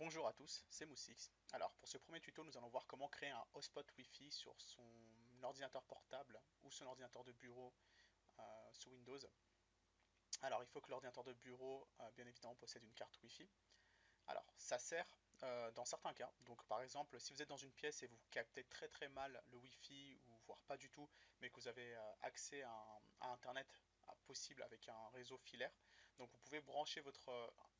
Bonjour à tous, c'est Moussix. Alors pour ce premier tuto, nous allons voir comment créer un hotspot Wi-Fi sur son ordinateur portable ou son ordinateur de bureau sous Windows. Alors il faut que l'ordinateur de bureau, bien évidemment, possède une carte Wi-Fi. Alors ça sert dans certains cas. Donc par exemple, si vous êtes dans une pièce et vous captez très mal le Wi-Fi ou voire pas du tout, mais que vous avez accès à Internet possible avec un réseau filaire, donc vous pouvez brancher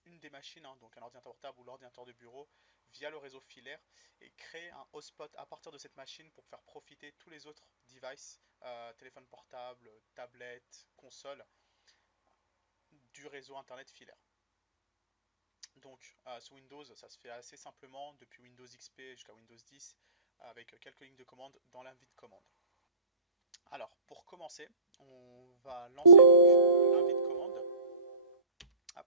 une des machines, hein, donc un ordinateur portable ou l'ordinateur de bureau, via le réseau filaire et créer un hotspot à partir de cette machine pour faire profiter tous les autres devices, téléphone portable, tablette, console, du réseau Internet filaire. Donc sous Windows, ça se fait assez simplement depuis Windows XP jusqu'à Windows 10 avec quelques lignes de commande dans l'invite de commande. Alors pour commencer, on va lancer donc l'invite de commande. Hop.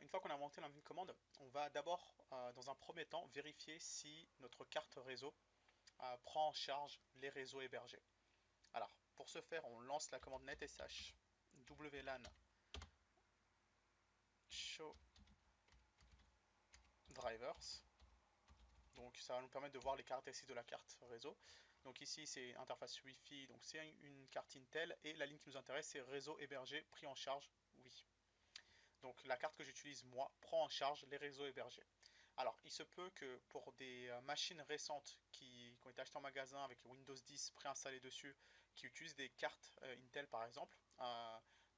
Une fois qu'on a monté l'invite de commande, on va d'abord dans un premier temps vérifier si notre carte réseau prend en charge les réseaux hébergés. Alors pour ce faire, on lance la commande netsh wlan show drivers. Donc ça va nous permettre de voir les caractéristiques de la carte réseau. Donc ici c'est interface Wi-Fi, donc c'est une carte Intel et la ligne qui nous intéresse c'est réseau hébergé pris en charge, oui. Donc la carte que j'utilise moi prend en charge les réseaux hébergés. Alors il se peut que pour des machines récentes qui ont été achetées en magasin avec Windows 10 préinstallé dessus, qui utilisent des cartes Intel par exemple,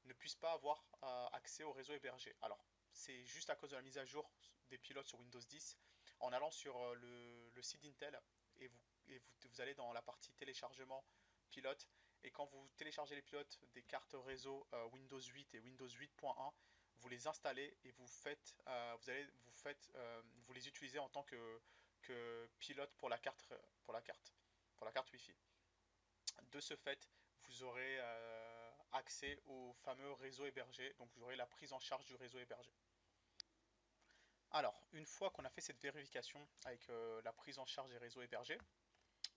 ne puissent pas avoir accès au réseau hébergé. Alors c'est juste à cause de la mise à jour des pilotes sur Windows 10 en allant sur le site d'Intel et vous allez dans la partie téléchargement pilote et quand vous téléchargez les pilotes des cartes réseau Windows 8 et Windows 8.1, vous les installez et vous les utilisez en tant que pilote pour la carte Wi-Fi. De ce fait, vous aurez accès au fameux réseau hébergé, donc vous aurez la prise en charge du réseau hébergé. Alors, une fois qu'on a fait cette vérification avec la prise en charge des réseaux hébergés,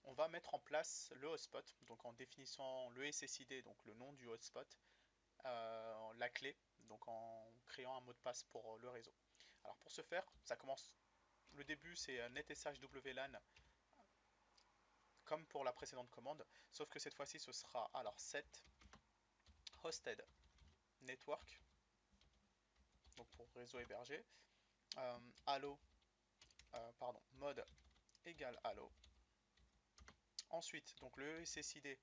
on va mettre en place le hotspot, donc en définissant le SSID, donc le nom du hotspot, la clé, donc en créant un mot de passe pour le réseau. Alors pour ce faire, ça commence. Le début c'est netsh wlan comme pour la précédente commande, sauf que cette fois-ci ce sera alors set hosted network, donc pour réseau hébergé, allo, mode égale allo. Ensuite, donc le SSID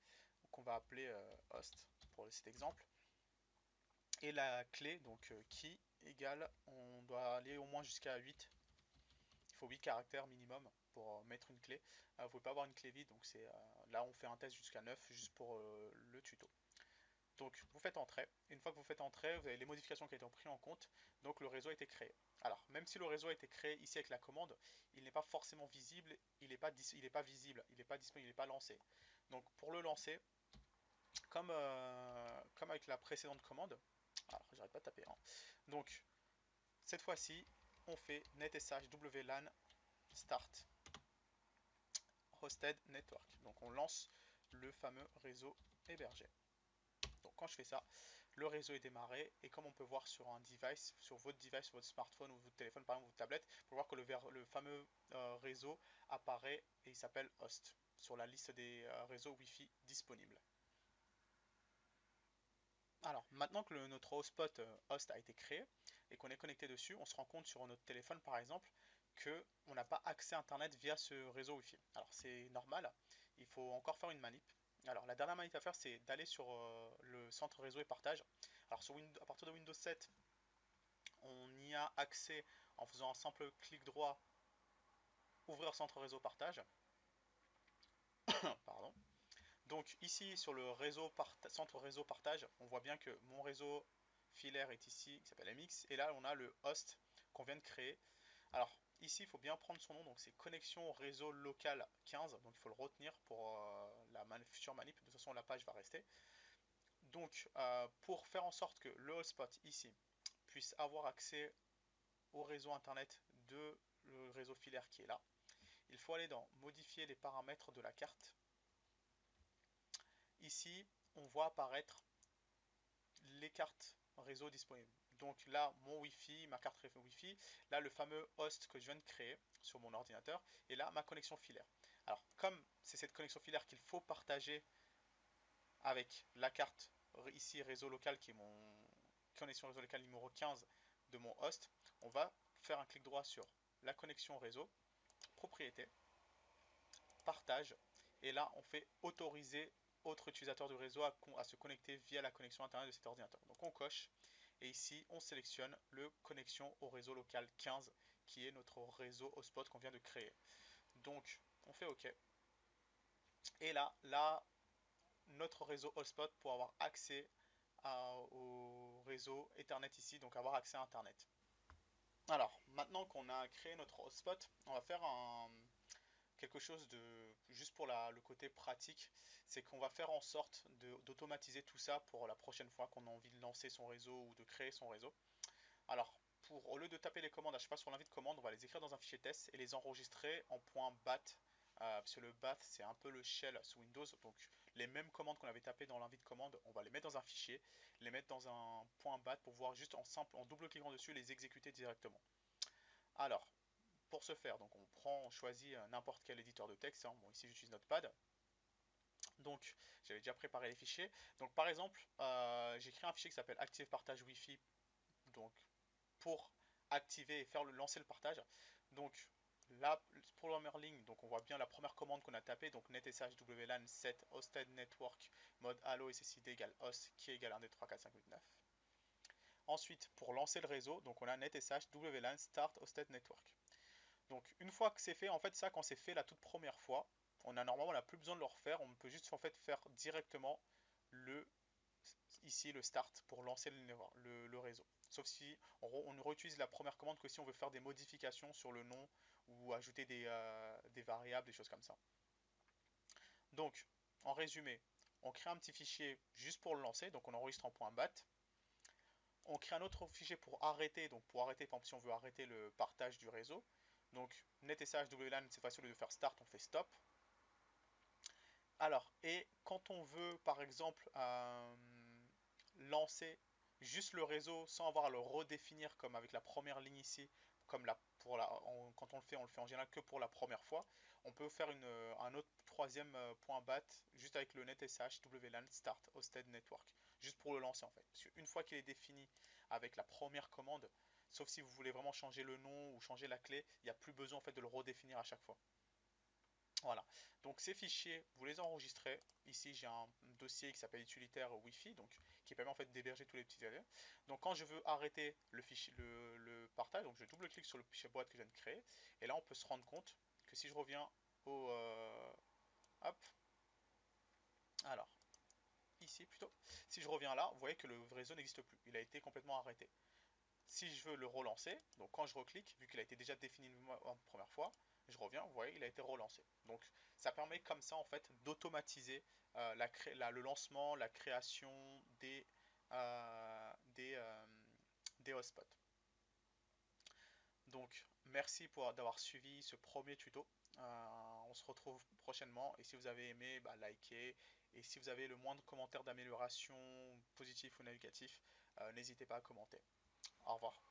qu'on va appeler host pour cet exemple, et la clé, donc key égale, on doit aller au moins jusqu'à 8. Il faut 8 caractères minimum pour mettre une clé. Vous ne pouvez pas avoir une clé vide, donc là on fait un test jusqu'à 9 juste pour le tuto. Donc vous faites entrer. Une fois que vous faites entrer, vous avez les modifications qui ont été prises en compte. Donc le réseau a été créé. Alors même si le réseau a été créé ici avec la commande, il n'est pas forcément visible, il n'est pas visible, il n'est pas disponible, il n'est pas lancé. Donc pour le lancer, comme avec la précédente commande, alors j'arrête pas de taper, hein. Donc cette fois-ci, on fait netsh wlan start hosted network. Donc on lance le fameux réseau hébergé. Donc quand je fais ça, le réseau est démarré et comme on peut voir sur un device, sur votre device, sur votre smartphone ou votre téléphone par exemple, votre tablette, on peut voir que le fameux réseau apparaît et il s'appelle host sur la liste des réseaux Wi-Fi disponibles. Alors maintenant que notre hotspot host a été créé et qu'on est connecté dessus, on se rend compte sur notre téléphone par exemple que on n'a pas accès à internet via ce réseau Wi-Fi. Alors c'est normal, il faut encore faire une manip. Alors la dernière manip à faire c'est d'aller sur le centre réseau et partage. Alors à partir de Windows 7, on y a accès en faisant un simple clic droit, ouvrir centre réseau partage. Pardon. Donc ici sur le centre réseau partage, on voit bien que mon réseau filaire est ici, qui s'appelle MX, et là on a le host qu'on vient de créer. Alors ici il faut bien prendre son nom, donc c'est connexion réseau local 15, donc il faut le retenir pour la future manip, de toute façon la page va rester. Donc pour faire en sorte que le hotspot ici puisse avoir accès au réseau internet de le réseau filaire qui est là, il faut aller dans modifier les paramètres de la carte. Ici, on voit apparaître les cartes réseau disponibles. Donc là, mon Wi-Fi, ma carte Wi-Fi, là le fameux host que je viens de créer sur mon ordinateur, et là ma connexion filaire. Alors comme c'est cette connexion filaire qu'il faut partager avec la carte ici réseau local qui est mon connexion réseau local numéro 15 de mon host, on va faire un clic droit sur la connexion réseau, propriété, partage, et là on fait autoriser autre utilisateur du réseau à se connecter via la connexion internet de cet ordinateur. Donc on coche et ici on sélectionne le connexion au réseau local 15 qui est notre réseau hotspot qu'on vient de créer. Donc on fait OK. Et là notre réseau hotspot pour avoir accès au réseau Ethernet ici, donc avoir accès à Internet. Alors, maintenant qu'on a créé notre hotspot, on va faire quelque chose de juste pour le côté pratique, c'est qu'on va faire en sorte d'automatiser tout ça pour la prochaine fois qu'on a envie de lancer son réseau ou de créer son réseau. Alors, au lieu de taper les commandes à chaque fois sur l'invite commande, on va les écrire dans un fichier test et les enregistrer en .bat. Parce que le bat c'est un peu le shell sous Windows, donc les mêmes commandes qu'on avait tapées dans l'invite commande, on va les mettre dans un fichier, les mettre dans un .bat pour pouvoir juste en double cliquant dessus les exécuter directement. Alors, pour ce faire, donc on choisit n'importe quel éditeur de texte, hein. Bon, ici j'utilise Notepad. Donc j'avais déjà préparé les fichiers. Donc par exemple, j'ai créé un fichier qui s'appelle Active Partage Wi-Fi. Donc pour activer et lancer le partage. Donc là, pour la première ligne, donc on voit bien la première commande qu'on a tapée, donc netsh wlan set hosted network mode allo SSID égale host qui égale 1 2 3 4 5 8 9. Ensuite, pour lancer le réseau, donc on a netsh wlan start hosted network. Donc une fois que c'est fait, en fait ça quand c'est fait la toute première fois, on n'a plus besoin de le refaire, on peut juste en fait faire directement le ici le start pour lancer le réseau. Sauf si on réutilise la première commande que si on veut faire des modifications sur le nom ou ajouter des variables, des choses comme ça. Donc, en résumé, on crée un petit fichier juste pour le lancer, donc on enregistre en .bat. On crée un autre fichier pour arrêter, donc pour arrêter, par exemple, si on veut arrêter le partage du réseau. Donc, netsh wlan, c'est facile de faire start, on fait stop. Alors, et quand on veut, par exemple, lancer juste le réseau sans avoir à le redéfinir comme avec la première ligne ici, comme quand on le fait en général que pour la première fois, on peut faire un autre troisième point bat juste avec le netsh wlan start hosted network, juste pour le lancer en fait. Parce qu'une fois qu'il est défini avec la première commande, sauf si vous voulez vraiment changer le nom ou changer la clé, il n'y a plus besoin en fait de le redéfinir à chaque fois. Voilà, donc ces fichiers, vous les enregistrez. Ici, j'ai un dossier qui s'appelle utilitaire Wi-Fi, donc qui permet en fait d'héberger tous les petits éléments. Donc quand je veux arrêter le fichier, le partage, donc je double-clique sur le fichier boîte que je viens de créer, et là on peut se rendre compte que si je reviens au, hop, alors ici plutôt, si je reviens là, vous voyez que le réseau n'existe plus, il a été complètement arrêté. Si je veux le relancer, donc quand je reclique, vu qu'il a été déjà défini en première fois, je reviens, vous voyez, il a été relancé. Donc ça permet comme ça en fait d'automatiser le lancement, la création des hotspots. Donc merci d'avoir suivi ce premier tuto. On se retrouve prochainement et si vous avez aimé, bah, likez. Et si vous avez le moindre commentaire d'amélioration, positif ou négatif, n'hésitez pas à commenter. Au revoir.